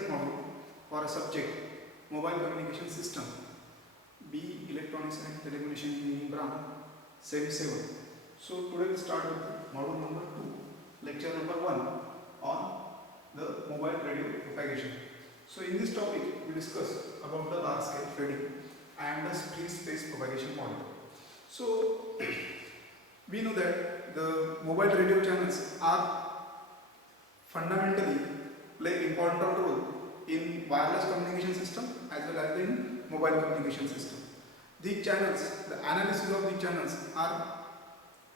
second module for a subject mobile communication system, B electronics and telecommunication engineering branch, SEM 7. So today we start with module number 2, lecture number 1 on the mobile radio propagation. So in this topic we discuss about the large scale fading and the free space propagation model. So we know that the mobile radio channels are fundamentally play important role in wireless communication system as well as in mobile communication system. These channels, the analysis of these channels are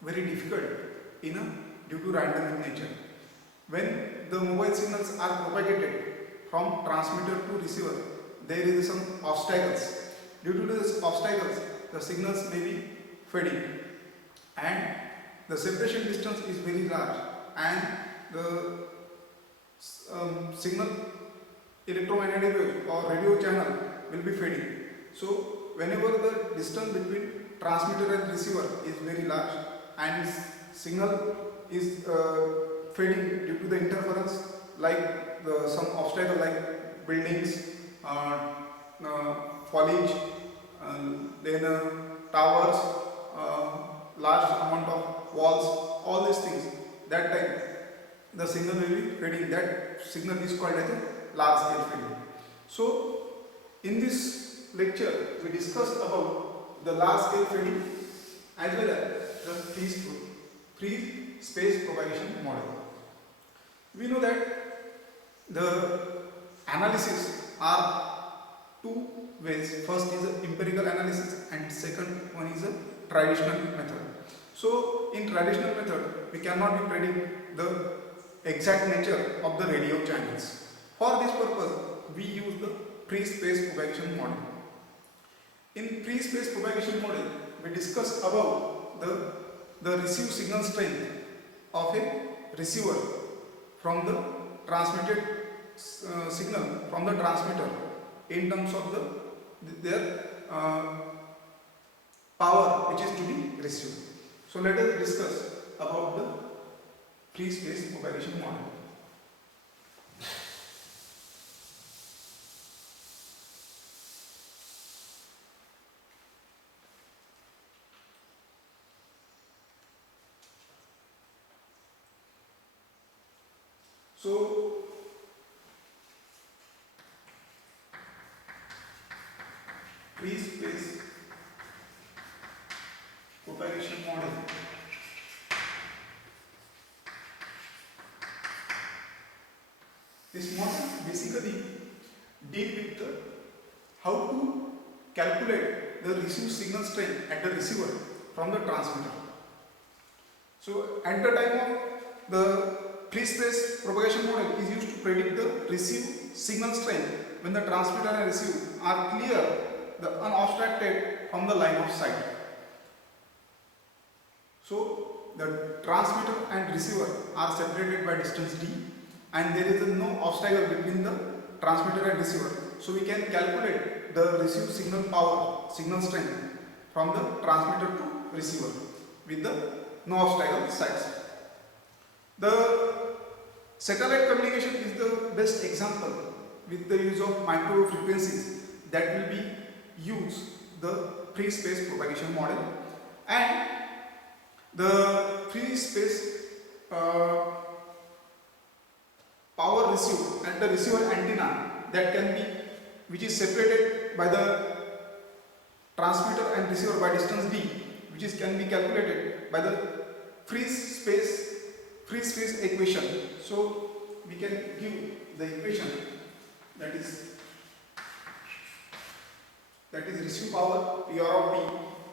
very difficult due to random in nature. When the mobile signals are propagated from transmitter to receiver, there is some obstacles. Due to these obstacles, the signals may be fading, and the separation distance is very large, and the signal electromagnetic wave or radio channel will be fading. So whenever the distance between transmitter and receiver is very large and signal is fading due to the interference, like some obstacle like buildings, foliage, then towers, large amount of walls, all these things, that time the signal will be fading. That signal is called as a large scale fading. So in this lecture we discussed about the large scale fading as well as the free space propagation model. We know that the analysis are two ways. First is a empirical analysis and second one is a traditional method. So in traditional method we cannot be predict the exact nature of the radio channels. For this purpose we use the free space propagation model. In free space propagation model we discuss about the received signal strength of a receiver from the transmitted signal from the transmitter in terms of their power which is to be received. So let us discuss about the free space propagation model. So free space propagation model this model basically deal with how to calculate the received signal strength at the receiver from the transmitter. So at the time of the free space propagation model is used to predict the received signal strength when the transmitter and receiver are clear, the unobstructed from the line of sight. So the transmitter and receiver are separated by distance d, and there is no obstacle between the transmitter and receiver. So we can calculate the received signal power, signal strength from the transmitter to receiver with the no obstacle sides. The satellite communication is the best example with the use of microwave frequencies that will be use the free space propagation model, and the free space power received at the receiver antenna that can be, which is separated by the transmitter and receiver by distance d, which is can be calculated by the free space equation. So we can give the equation that is receive power P r of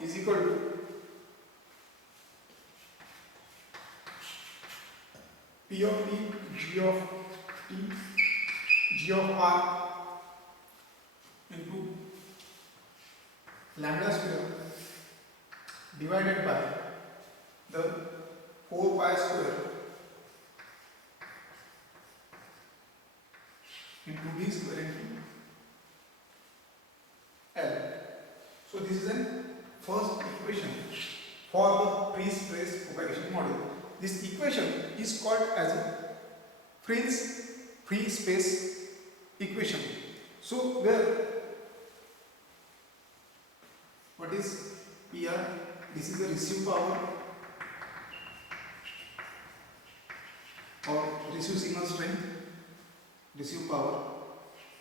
t is equal to P of t G of t G of r into lambda square divided by the 4 pi square into d square into L. So this is a first equation for the free space propagation model. This equation is called as a free space equation. So where what is PR? This is the receive power or receive signal strength, receive power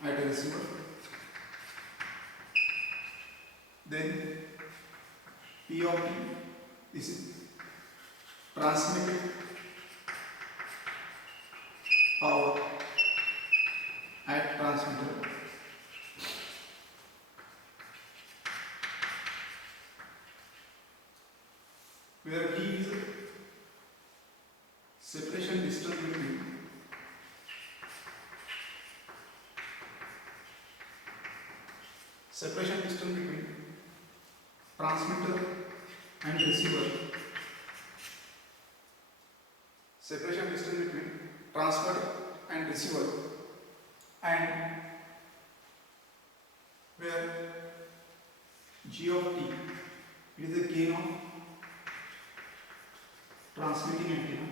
at a receiver. Then P of T, this is transmitted power at transmitter. Where T is separation distance between transmitter and receiver. Separation distance between transmitter and receiver, and where G of T is the gain of transmitting antenna.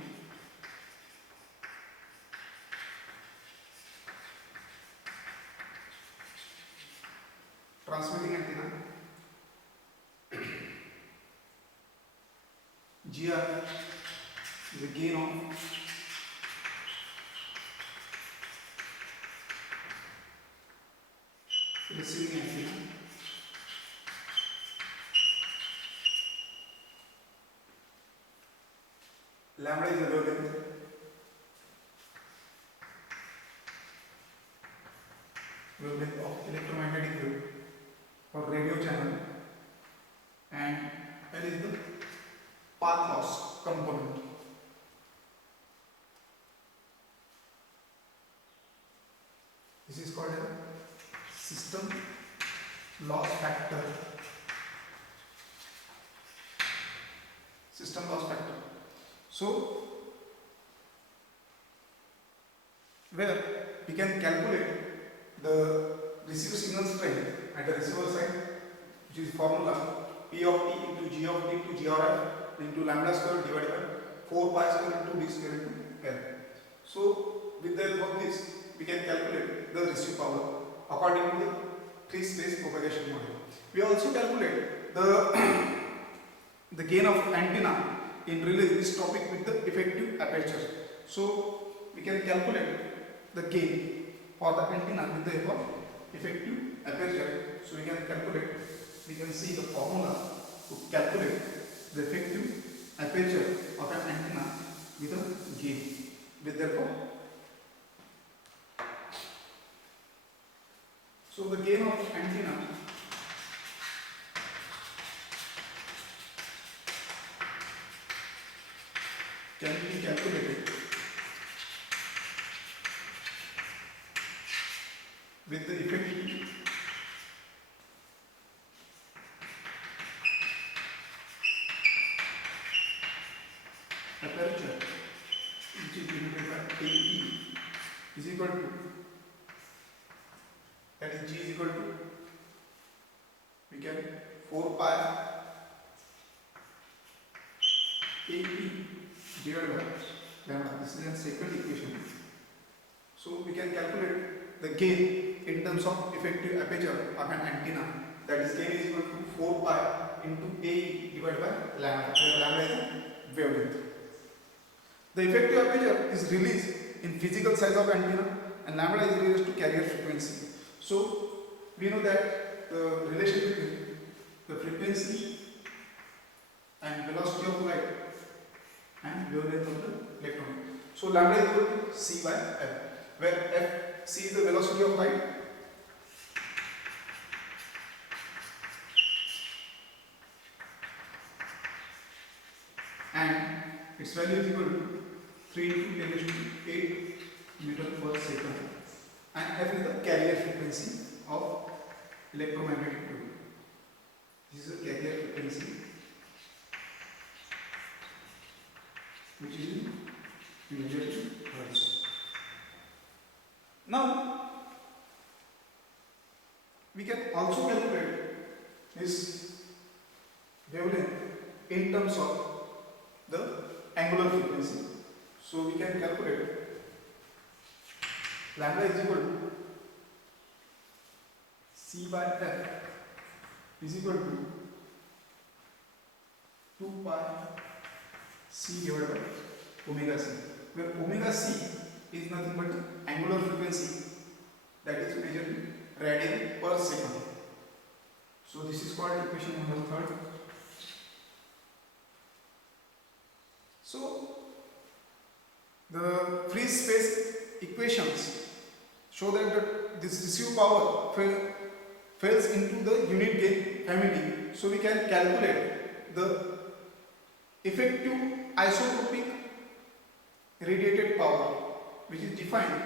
Transmitting antenna. GR is the gain of receiving antenna. Lambda is the wavelength. Wavelength of electromagnetic wave or radio channel, and L is the path loss component. This is called a system loss factor. System loss factor. So where we can calculate the receive signal strength at the receiver side, which is formula P of T into G of T into G of F into lambda square divided by 4 pi square into D square into L. So with the help of this, we can calculate the receive power according to the 3-phase propagation model. We also calculate the gain of antenna in relay this topic with the effective aperture. So we can calculate the gain for the antenna with the help of effective aperture. So we can see the formula to calculate the effective aperture of an antenna with a gain with the help of. So the gain of antenna can be calculated with the effective aperture, which is denoted by AE, is equal to, that is G is equal to, we can 4 pi AE divided by lambda. This is the second equation. So we can calculate the gain in terms of effective aperture of an antenna. That is, gain is equal to 4 pi into AE divided by lambda, where lambda is the wavelength. The effective aperture is released in physical size of antenna, and lambda is related to carrier frequency. So we know that the relation between the frequency and velocity of light and wavelength of the electron. So lambda is equal to c by f, where c is the velocity of light and its value is equal to 3 into 10 raised to 8 meter per second, and f is the carrier frequency of electromagnetic wave. This is the carrier frequency which is measured in hertz. Now we can also calculate this wavelength in terms of the angular frequency. So we can calculate lambda is equal to C by F is equal to 2 pi C divided by omega C, where omega C is nothing but angular frequency that is measured in radian per second. So this is called equation number 3rd. So the free space equations show that this received power falls into the unit gain family. So we can calculate the effective isotropic radiated power, which is defined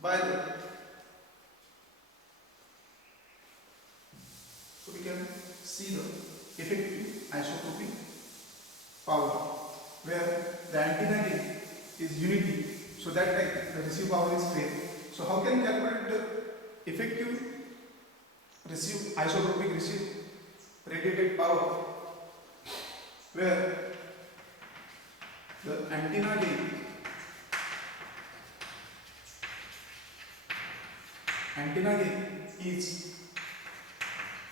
by the, so we can see the effective isotropic power where the antenna gain is unity, so that like the received power is fair. So how can we calculate the effective isotropic received radiated power, where the antenna gain is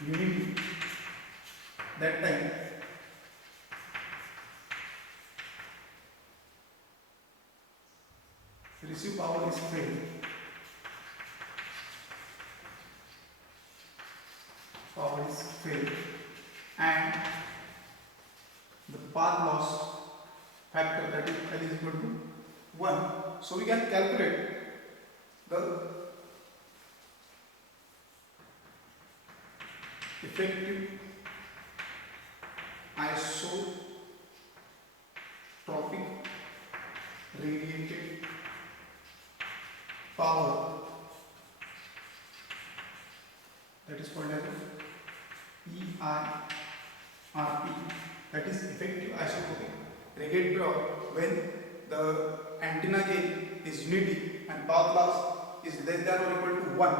unity, that time the received power is fair. And the path loss factor, that is L is equal to 1. So we can calculate the effective isotropic radiated power, that is called as EIRP, that is effective isotropic radiated power when the antenna gain is unity and path loss is less than or equal to 1.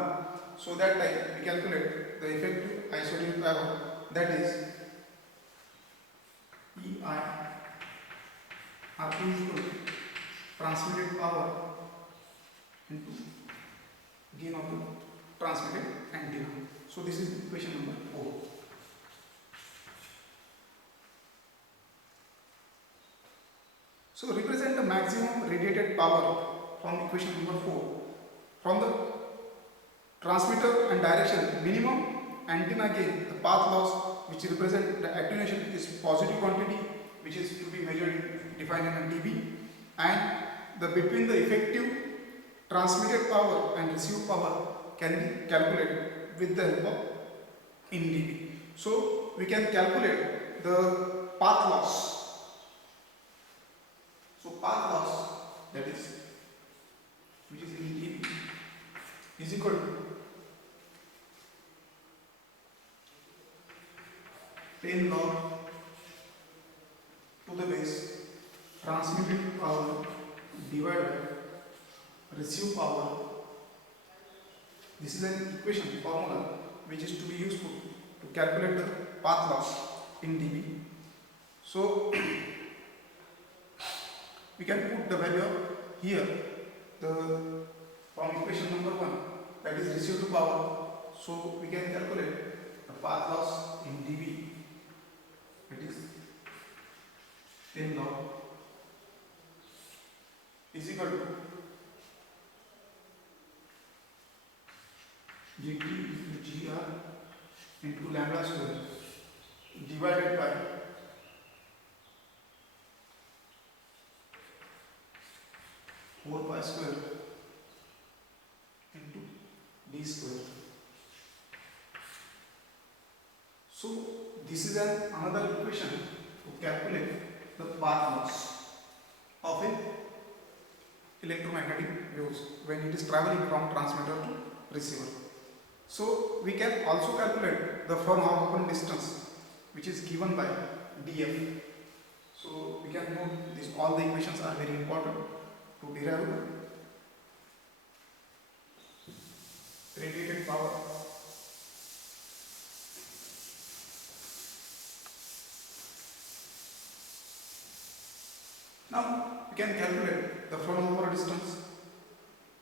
So that time we calculate the effective isotropic power, that is EIRP is equal to transmitted power into gain of the transmitted antenna. So this is equation number 4. So represent the maximum radiated power from equation number 4. From the transmitter and direction, minimum antenna gain, the path loss, which represent the attenuation, is positive quantity, which is to be measured, defined in dB, and the between the effective transmitted power and received power can be calculated with the help of in dB. So we can calculate the path loss. So path loss, that is, which is in dB, is equal to 10 log to the base transmitted power divided by received power. This is an equation formula which is to be useful to calculate the path loss in dB. So we can put the value of here, the from equation number 1, that is received power. So we can calculate the path loss in dB, that is 10 log is equal to GT into GR into lambda square divided by 4 pi square into d square. So this is another equation to calculate the path loss of an electromagnetic waves when it is traveling from transmitter to receiver. So we can also calculate the Fraunhofer distance, which is given by dF. So we can know this, all the equations are very important to derive the radiated power. Now we can calculate the Fraunhofer distance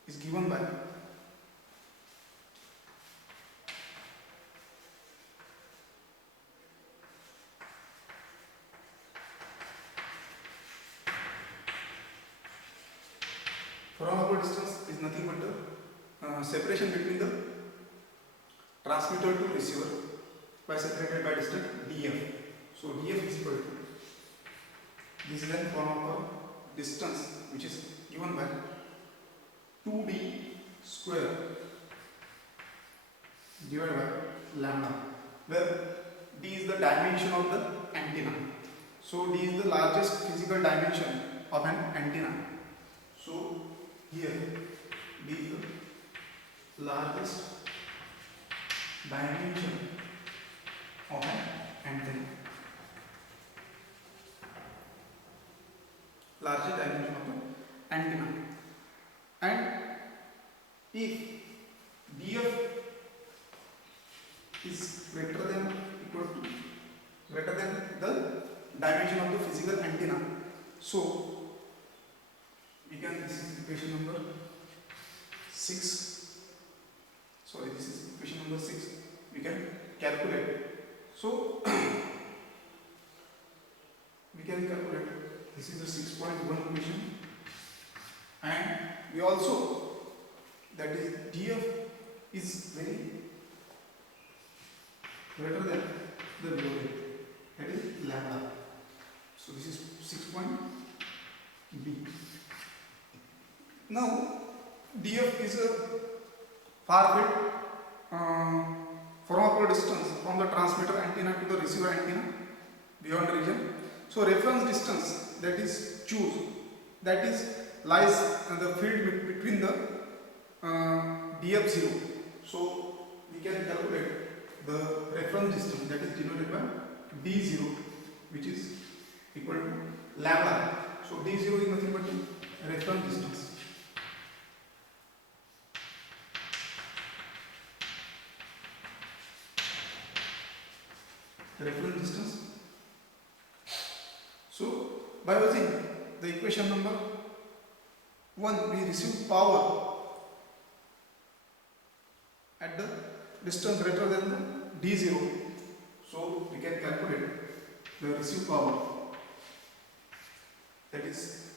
is given by separation between the transmitter to receiver by separated by distance df. So df is equal to, this is then form of a distance which is given by 2d square divided by lambda, where d is the dimension of the antenna. So d is the largest physical dimension of an antenna. So here d is the largest dimension of an antenna. Largest dimension of the antenna. And if df is greater than equal to greater than the dimension of the physical antenna, so we can, this is equation number 6, sorry, this is equation number 6, we can calculate. So we can calculate, this is the 6.1 equation, and we also, that is df is very greater than the below rate, that is lambda. So this is 6 point b. Now df is a far-field from a distance from the transmitter antenna to the receiver antenna beyond region. So reference distance, that is choose, that is lies in the field between the df0. So we can calculate the reference distance, that is denoted by d0, which is equal to lambda. So d0 is nothing but the reference distance. The reference distance. So by using the equation number 1, we receive power at the distance greater than the d0. So we can calculate the received power, that is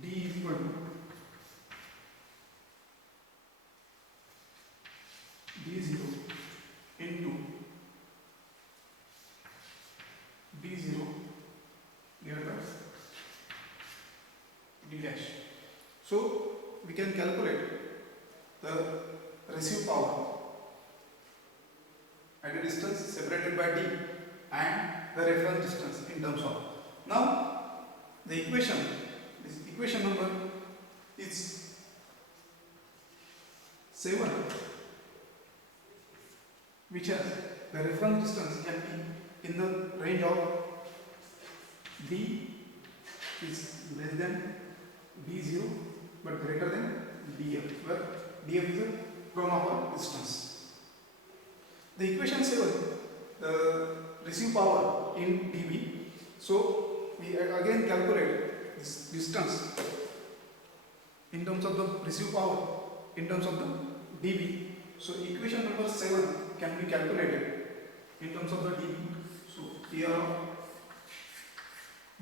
d is equal to d0 into d0 divided by d dash. So we can calculate the received power at a distance separated by d and the reference distance in terms of. Now the equation, this equation number is 7, which has the reference distance can be in the range of d is less than d0 but greater than df, where df is a chronometer distance. The equation 7, the receive power in dB. So we again calculate this distance in terms of the receive power in terms of the dB. So equation number 7 can be calculated in terms of the dB. So here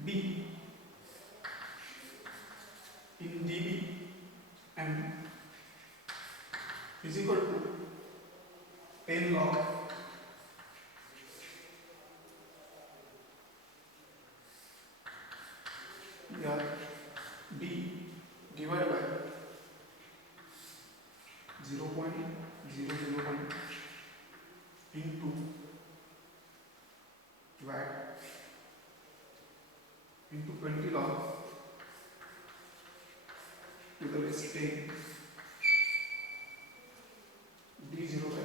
d in dB and is equal to 10 log d divided by 0.001 into watt into 20 log to the base 10 d0 by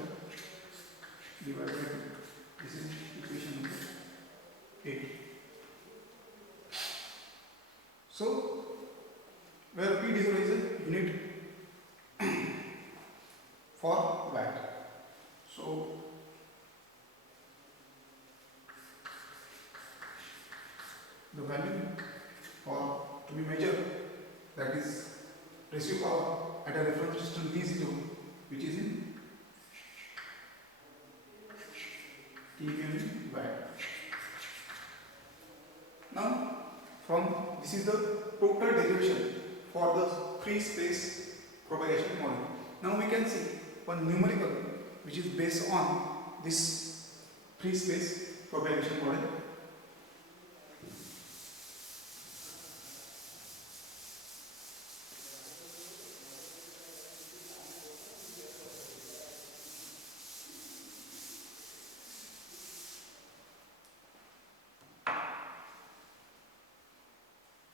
divided by 2. This is equation number 8. So where P0 is a unit for watt. So the value for to be measured, that is receive power at a reference distance d0, which is in TeV watt. Now from this is the total derivation for the free space propagation model. Now we can see one numerical which is based on this free space propagation model.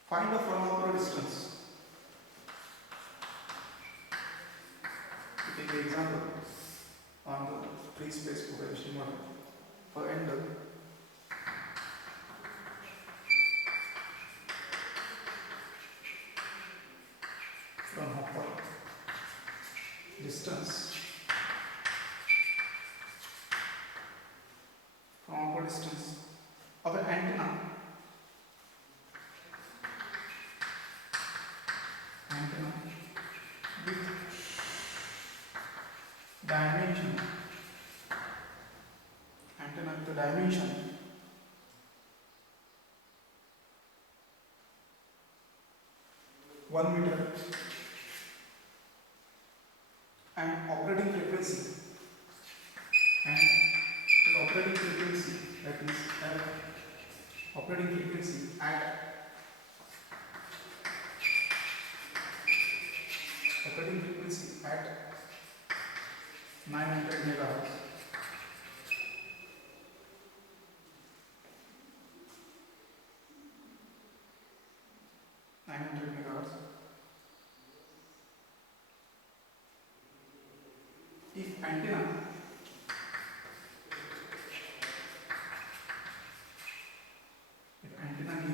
Find the from distance. To take an example on the free space propagation model for end Fraunhofer distance of an antenna with dimension 1 meter and operating frequency that is operating frequency at 900 megahertz. If antenna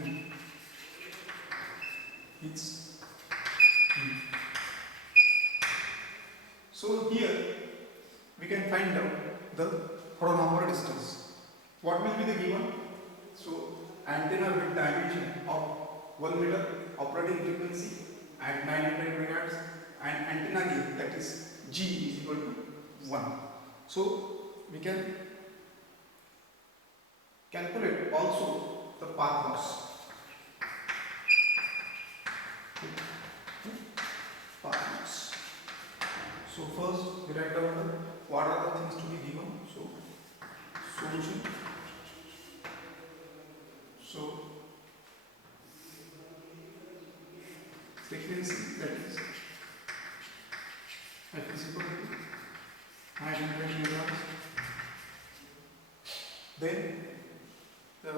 gain hits so here we can find out the Fraunhofer distance. What will be the given? So antenna with dimension of 1 meter, operating frequency at 900 megahertz, and antenna gain, that is G, is equal to 1. So we can calculate also the path loss. So first we write down what are the things to be given. So solution. So frequency, that is f is equal to 900 megahertz. Then the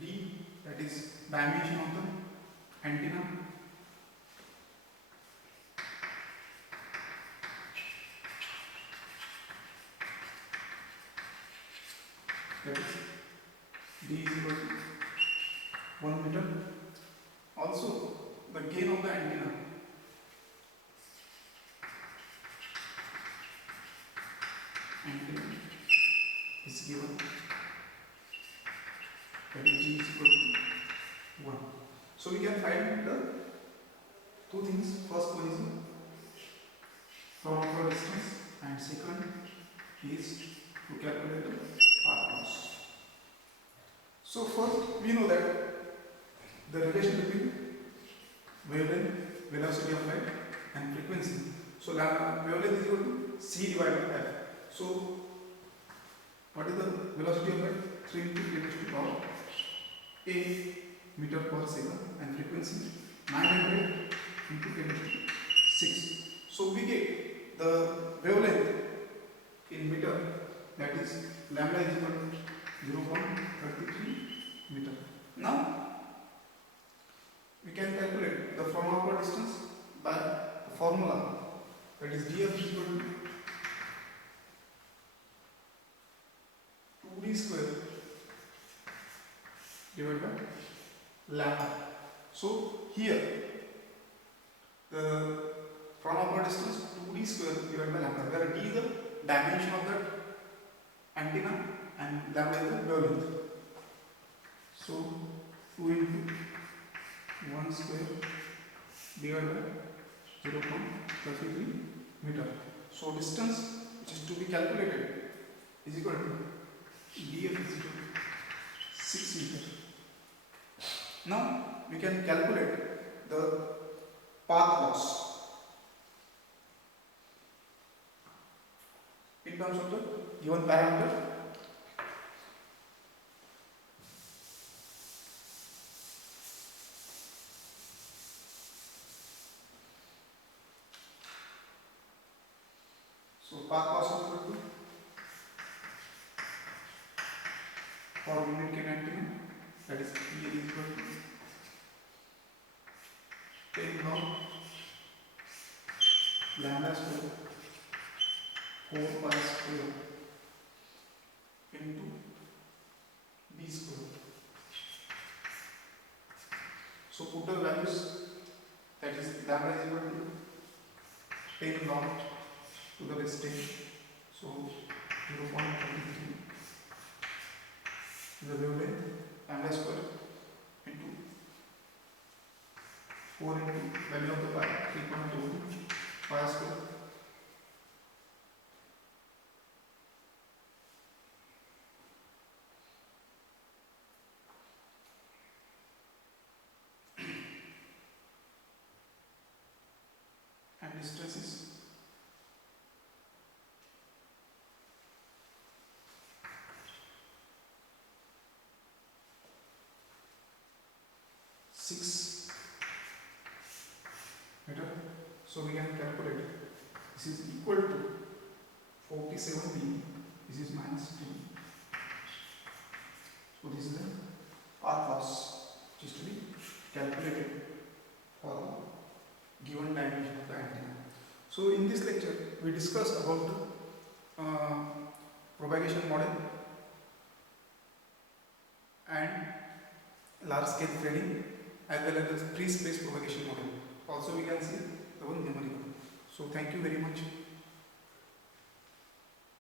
D, that is dimension of the antenna. That is D is equal to 1 meter. Also the gain of the antenna. Is given, that is G is equal to 1. So we can find the two things. First one is Fraunhofer distance, and second is to calculate the path loss. So first we know that the relation between wavelength, velocity of light, and frequency. So wavelength is equal to c divided by f. So what is the velocity of light? 3 into 10 to the power 8 meter per second, and frequency 900 into 10 to the 6. So we get the wavelength in meter, that is lambda is equal to 0.33 meter. Now we can calculate the Fraunhofer distance by the formula, that is df is equal to 2d square divided by lambda. So here the Fraunhofer distance 2d square divided by lambda, where d is the dimension of that antenna and lambda is the wavelength. So 2 into 1 square divided by 0.33 meter. So distance which is to be calculated is equal to df is equal to 6 meter. Now we can calculate the path loss in terms of the given parameter. So path loss is equal to, for unit gain antenna, that is P is equal to 10 log lambda square 4 pi square into b square. So put the values, that is lambda is equal to 10 log to the base 10, so 0.33 is the wavelength, lambda square into 4 into value of the pi 3.22 pi square and distance is 6 meter. So we can calculate this is equal to 47b, this is minus 2. So this is the path loss which is to be calculated for the given dimension of the antenna. So in this lecture we discussed about the propagation model and large scale threading as well as the free space propagation model. Also we can see the one numerical. So thank you very much.